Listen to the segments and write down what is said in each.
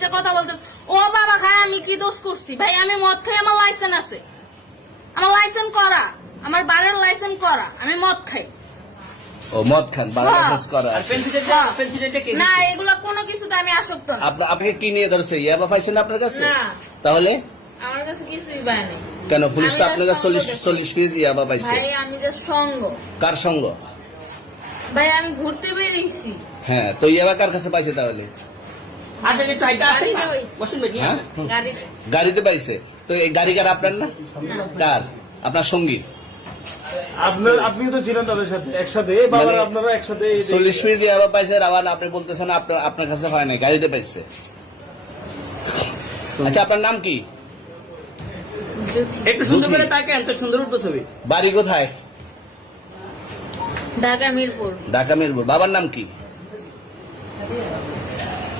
এসে কথা বলতে ও বাবা খায় আমি কি দোষ করছি? ভাই আমি মদ খাই আমার লাইসেন্স আছে। আমার লাইসেন্স করা। আমার বারের লাইসেন্স করা। আমি মদ খাই। ও মদ খান হ্যাঁ। বাংলাদেশ করা আর আছে। পেন্সিলটা পেন্সিলটা কে না এগুলো কোনো কিছুতে আমি আসক্ত না। আপনাকে কি নিয়ে ধরছে? ইয়াবা পাইছেন আপনার কাছে? না। তাহলে? আমার কাছে কিছুই কেন পুলিশ তো আপনার কাছে চল্লিশ সঙ্গ চল্লিশ পিস ইয়াবা পাইছে। ভাই আমি যে সঙ্গ। কার সঙ্গ? ভাই আমি ঘুরতে বেরিয়েছি। হ্যাঁ তো ইয়াবা কার কাছে পাইছে তাহলে? আসেন একটু হাইটা আসেন না? গাড়ি ওই। বসুন হ্যাঁ? গাড়িতে গাড়িতে পাইছে। তো এই গাড়ি কার আপনার না? কার? আপনার সঙ্গী। আপনার আপনি তো ছিলেন তাদের সাথে একসাথে। এই মানে আপনারা একসাথে চল্লিশ পাইছে আবার আপনি বলতেছেন আপনার আপনার কাছে হয় নাই গাড়িতে পাইছে। আচ্ছা আপনার নাম কি? একটু সুন্দর করে তাকেন তো সুন্দর উঠবো ছবি। বাড়ি কোথায়? ঢাকা মিরপুর। ঢাকা মিরপুর। বাবার নাম কি?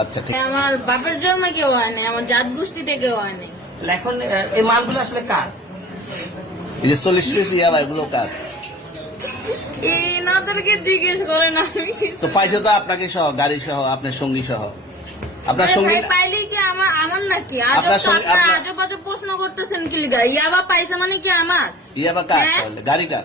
আচ্ছা ঠিক। আমার বাপের জন্ম কেউ হয় নাই আমার জাত গোষ্ঠীতে কেউ হয় নাই। এখন এই মালগুলো আসলে কার? এই যে চল্লিশ পিস এগুলো কার? এই নাদেরকে জিজ্ঞেস করেন আমি তো পাইছে তো আপনাকে সহ গাড়ি সহ আপনার সঙ্গী সহ। আপনার সঙ্গী কি আমার আমার নাকি? আজব আপনার সঙ্গে- আপনারা আপনার- আজব আজব প্রশ্ন করতেছেন কি লিগা ইয়াবা পাইছে মানে কি আমার? ইয়াবা কার হ্যাঁ? গাড়ি কার?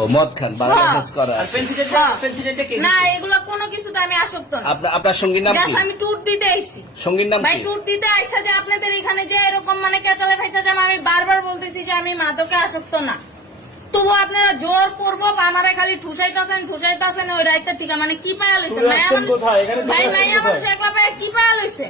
ও মদ খান বাংলাদেশ করা আর আছে। পেন্সিলটা হ্যাঁ। পেন্সিলটা কে না এগুলো কোনো কিছুতে আমি আসক্ত না। আপনার আপনার সঙ্গীর নাম কি? আমি ট্যুর দিতে আইছি। সঙ্গীর নাম ভাই ট্যুর দিতে আইসা যে আপনাদের এখানে যে এরকম মানে কেচালে খাইসা যে আমি বারবার বলতেছি যে আমি মাদকে আসক্ত না। তবু আপনারা জোর করব আমারে খালি ঠুসাইতাছেন ঠুসাইতাছেন ওই রাইতে ঠিক মানে কি পায়া লইছে? এখানে চলে ভাই মাইয়া মানুষ কি পায়া লইছে?